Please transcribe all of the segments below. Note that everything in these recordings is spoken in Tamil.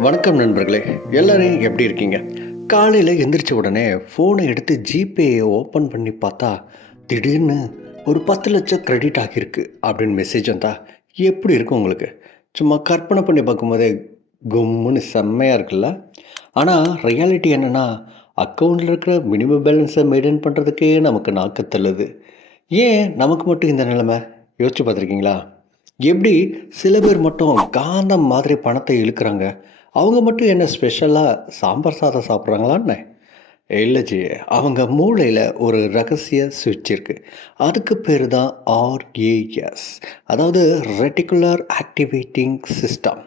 வணக்கம் நண்பர்களே எல்லாரையும் எப்படி இருக்கீங்க? காலையில் எந்திரிச்ச உடனே ஃபோனை எடுத்து ஜிபேயை ஓப்பன் பண்ணி பார்த்தா திடீர்னு ஒரு பத்து லட்சம் க்ரெடிட் ஆகியிருக்கு அப்படின்னு மெசேஜ் வந்தா எப்படி இருக்கும் உங்களுக்கு? சும்மா கற்பனை பண்ணி பார்க்கும்போதே கும்முன்னு செம்மையாக இருக்குல்ல? ஆனால் ரியாலிட்டி என்னென்னா அக்கௌண்ட்டில் இருக்கிற மினிமம் பேலன்ஸை மெயின்டைன் பண்ணுறதுக்கே நமக்கு நாக்கு தள்ளுது. ஏன் நமக்கு மட்டும் இந்த நிலைமை? யோசிச்சு பார்த்துருக்கீங்களா? எப்படி சில பேர் மட்டும் காந்தம் மாதிரி பணத்தை இழுக்கிறாங்க. அவங்க மட்டும் என்ன ஸ்பெஷலாக சாம்பார் சாதம் சாப்பிட்றாங்களான்னு? இல்லைஜி அவங்க மூளையில் ஒரு ரகசிய சுவிட்ச் இருக்குது அதுக்கு பேர் தான் ஆர்ஏஎஸ் அதாவது ரெட்டிகுலர் ஆக்டிவேட்டிங் சிஸ்டம்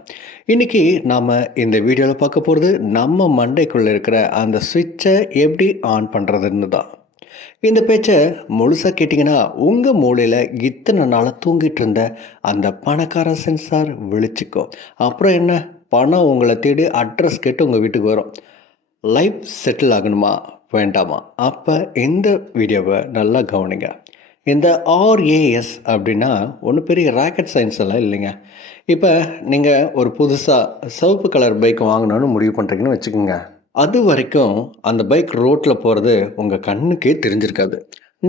இன்றைக்கி நாம் இந்த வீடியோவில் பார்க்க போகிறது நம்ம மண்டைக்குள்ளே இருக்கிற அந்த சுவிட்சை எப்படி ஆன் பண்ணுறதுன்னு தான். இந்த பேச்சை முழுசாக கேட்டிங்கன்னா உங்கள் மூளையில் இத்தனை நாளாக தூங்கிட்டு இருந்த அந்த பணக்கார சென்சார் விழிச்சுக்கும். அப்புறம் என்ன? பணம் உங்களை தேடி அட்ரஸ் கேட்டு உங்கள் வீட்டுக்கு வரும். லைஃப் செட்டில் ஆகணுமா? வேண்டாமா? அப்போ இந்த வீடியோவை நல்லா கவனிங்க. இந்த ஆர்ஏஎஸ் அப்படின்னா ஒன்றும் பெரிய ராக்கெட் சயின்ஸ் எல்லாம் இல்லைங்க. இப்போ நீங்கள் ஒரு புதுசாக சிவப்பு கலர் பைக் வாங்கணும்னு முடிவு பண்ணுறீங்கன்னு வச்சுக்கோங்க. அது வரைக்கும் அந்த பைக் ரோட்டில் போகிறது உங்கள் கண்ணுக்கே தெரிஞ்சிருக்காது.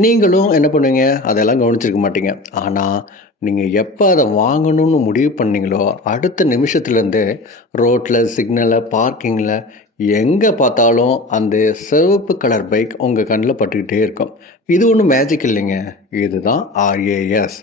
நீங்களும் என்ன பண்ணுவீங்க? அதெல்லாம் கவனிச்சிருக்க மாட்டீங்க. ஆனால் நீங்கள் எப்போ அதை வாங்கணும்னு முடிவு பண்ணீங்களோ அடுத்த நிமிஷத்துலேருந்து ரோட்டில் சிக்னலில் பார்க்கிங்கில் எங்கே பார்த்தாலும் அந்த சிவப்பு கலர் பைக் உங்கள் கண்ணில் பட்டுக்கிட்டே இருக்கும். இது ஒன்றும் மேஜிக் இல்லைங்க. இதுதான் ஆர்ஏஎஸ்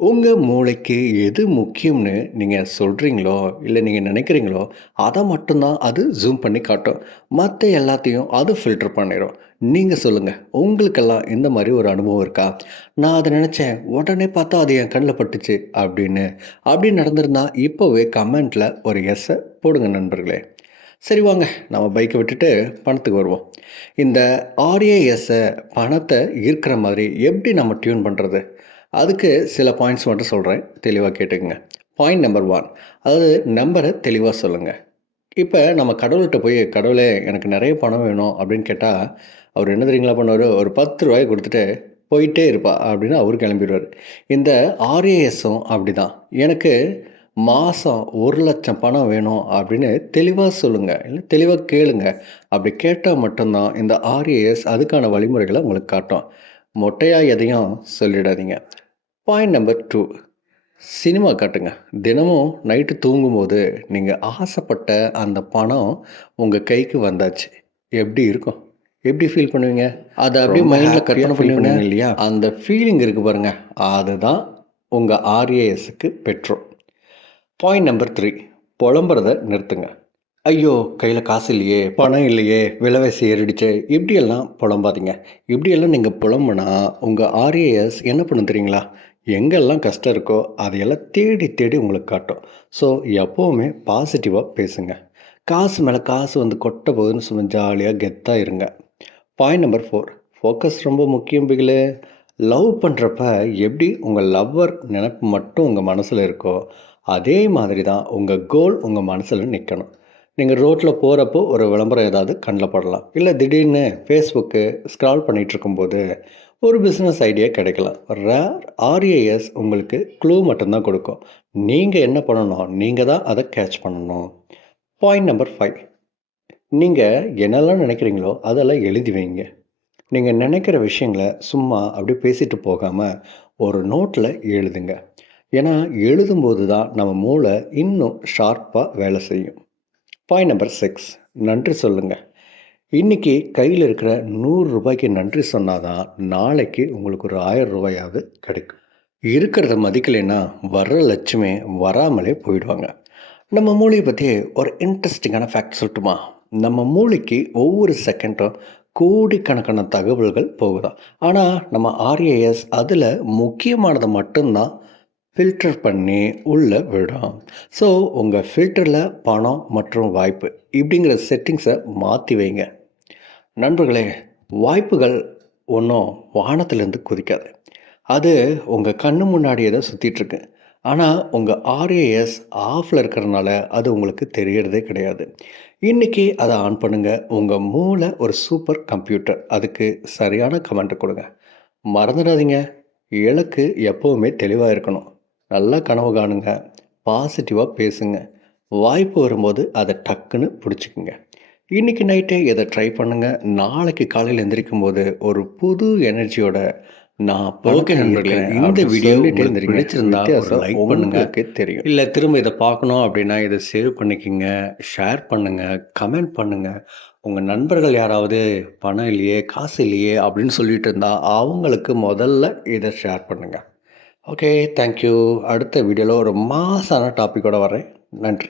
உங்கள் மூளைக்கு எது முக்கியம்னு நீங்கள் சொல்கிறீங்களோ இல்லை நீங்கள் நினைக்கிறீங்களோ அதை மட்டும்தான் அது ஜூம் பண்ணி காட்டும். மற்ற எல்லாத்தையும் அது ஃபில்டர் பண்ணிடும் நீங்கள் சொல்லுங்கள் உங்களுக்கெல்லாம் இந்த மாதிரி ஒரு அனுபவம் இருக்கா? நான் அதை நினச்சேன் உடனே பார்த்தா அது என் கண்ணில் பட்டுச்சு அப்படின்னு. அப்படி நடந்திருந்தா இப்போவே கமெண்ட்டில் ஒரு எஸ்ஸை போடுங்க நண்பர்களே. சரி வாங்க நம்ம பைக்கை விட்டுட்டு பணத்துக்கு வருவோம். இந்த ஆர்ஏஎஸ்ஸை பணத்தை ஈர்க்கிற மாதிரி எப்படி நம்ம டியூன் பண்ணுறது அதுக்கு சில பாயிண்ட்ஸ் மட்டும் சொல்கிறேன் தெளிவாக கேட்டுக்குங்க. பாயிண்ட் நம்பர் ஒன் அதாவது நம்பரை தெளிவாக சொல்லுங்கள் இப்போ நம்ம கடவுள்கிட்ட போய் கடவுளே எனக்கு நிறைய பணம் வேணும் அப்படின்னு கேட்டால் அவர் என்ன தெரியுங்களா பண்ணுவார்? ஒரு பத்து ரூபாய் கொடுத்துட்டு போயிட்டே இருப்பா அப்படின்னு அவர் கிளம்பிடுவார். இந்த ஆர்ஏஎஸும் அப்படி தான் எனக்கு மாதம் ஒரு லட்சம் பணம் வேணும் அப்படின்னு தெளிவாக சொல்லுங்கள் இல்லை தெளிவாக கேளுங்க. அப்படி கேட்டால் மட்டும்தான் இந்த ஆர்ஏஎஸ் அதுக்கான வழிமுறைகளை உங்களுக்கு காட்டும். மொட்டையாக எதையும் சொல்லிடாதீங்க. பாயிண்ட் நம்பர் டூ சினிமா காட்டுங்க. தினமும் நைட்டு தூங்கும்போது நீங்கள் ஆசைப்பட்ட அந்த பணம் உங்கள் கைக்கு வந்தாச்சு. எப்படி இருக்கும்? எப்படி ஃபீல் பண்ணுவீங்க? அதை அப்படியே மைண்டில் கற்பனை பண்ணுவீங்க இல்லையா? அந்த ஃபீலிங் இருக்கு பாருங்க. அதுதான் உங்கள் ஆர்ஏஎஸ்க்கு பெட்ரோல் பாயிண்ட் நம்பர் த்ரீ புலம்புறத நிறுத்துங்க. ஐயோ கையில் காசு இல்லையே பணம் இல்லையே விலைவாசி ஏறிடுச்சு. இப்படியெல்லாம் புலம்பாதீங்க. இப்படியெல்லாம் நீங்கள் புலம்புனா உங்கள் ஆர்ஏஎஸ் என்ன பண்ணும் தெரியுங்களா? எங்கெல்லாம் கஷ்டம் இருக்கோ அதையெல்லாம் தேடி தேடி உங்களுக்கு காட்டும். ஸோ எப்போவுமே பாசிட்டிவாக பேசுங்க. காசு மேலே காசு வந்து கொட்ட போகுதுன்னு சும்மா ஜாலியாக கெத்தாக இருங்க. பாயிண்ட் நம்பர் ஃபோர் ஃபோக்கஸ் ரொம்ப முக்கியம் பிகிலே. லவ் பண்ணுறப்ப எப்படி உங்கள் லவ்வர் நினப்பு மட்டும் உங்கள் மனசில் இருக்கோ அதே மாதிரி தான் உங்கள் கோல் உங்கள் மனசில் நிற்கணும் நீங்கள் ரோட்டில் போகிறப்போ ஒரு விளம்பரம் ஏதாவது கண்ணில் படலாம். இல்லை திடீர்னு ஃபேஸ்புக்கு ஸ்க்ரால் பண்ணிகிட்டு இருக்கும்போது ஒரு பிஸ்னஸ் ஐடியா கிடைக்கலாம். ரேர் ஆர்ஏஎஸ் உங்களுக்கு க்ளூ மட்டும்தான் கொடுக்கும். நீங்கள் என்ன பண்ணணும்? நீங்கள் தான் அதை கேட்ச் பண்ணணும். பாயிண்ட் நம்பர் ஃபைவ் நீங்கள் என்னெல்லாம் நினைக்கிறீங்களோ அதெல்லாம் எழுதி வைங்க. நீங்கள் நினைக்கிற விஷயங்களை சும்மா அப்படியே பேசிட்டு போகாமல் ஒரு நோட்டில் எழுதுங்க. ஏன்னா எழுதும்போது தான் நம்ம மூளை இன்னும் ஷார்ப்பாக வேலை செய்யும். பாயிண்ட் நம்பர் சிக்ஸ் நன்றி சொல்லுங்கள் இன்னைக்கு கையில் இருக்கிற நூறு ரூபாய்க்கு நன்றி சொன்னால் தான் நாளைக்கு உங்களுக்கு ஒரு ஆயிரம் ரூபாயாவது கிடைக்கும். இருக்கிறத மதிக்கலைன்னா வர்ற லட்சுமே வராமலே போயிடுவாங்க. நம்ம மூளையை பற்றி ஒரு இன்ட்ரெஸ்டிங்கான ஃபேக்ட் சொல்லட்டுமா? நம்ம மூளைக்கு ஒவ்வொரு செகண்டும் கோடிக்கணக்கான தகவல்கள் போகுதான். ஆனால் நம்ம ஆர்ஏஎஸ் அதில் முக்கியமானதை மட்டும்தான் ஃபில்டர் பண்ணி உள்ளே விடும். ஸோ உங்கள் ஃபில்டரில் பணம் மற்றும் வாய்ப்பு இப்படிங்கிற செட்டிங்ஸை மாற்றி வைங்க. நண்பர்களே வாய்ப்புகள் ஒன்றும் வானத்திலேருந்து குதிக்காது. அது உங்கள் கண்ணு முன்னாடியே தான் சுற்றிட்டுருக்கு ஆனால் உங்கள் ஆர்ஏஎஸ் ஆஃபில் இருக்கிறனால அது உங்களுக்கு தெரியறதே கிடையாது. இன்றைக்கி அதை ஆன் பண்ணுங்கள் உங்கள் மூளை ஒரு சூப்பர் கம்ப்யூட்டர் அதுக்கு சரியான கமெண்ட்டை கொடுங்க. மறந்துடாதீங்க. இலக்கு எப்போவுமே தெளிவாக இருக்கணும். நல்லா கனவு காணுங்க. பாசிட்டிவாக பேசுங்க. வாய்ப்பு வரும்போது அதை டக்குன்னு பிடிச்சிக்குங்க. இன்றைக்கி நைட்டே இதை ட்ரை பண்ணுங்கள் நாளைக்கு காலையில் எந்திரிக்கும் போது ஒரு புது எனர்ஜியோட நான் ஓகே நண்பர்களே, இந்த வீடியோ உங்களுக்கு பிடிச்சிருந்தா லைக் பண்ணுங்க. தெரியும். இல்லை திரும்ப இதை பார்க்கணும் அப்படின்னா இதை சேவ் பண்ணிக்கோங்க. ஷேர் பண்ணுங்கள் கமெண்ட் பண்ணுங்கள் உங்கள் நண்பர்கள் யாராவது பணம் இல்லையே காசு இல்லையே அப்படின்னு சொல்லிட்டு இருந்தா அவங்களுக்கு முதல்ல இதை ஷேர் பண்ணுங்கள் ஓகே தேங்க்யூ அடுத்த வீடியோவில் ஒரு மாசான டாப்பிக்கோடு வரேன் நன்றி.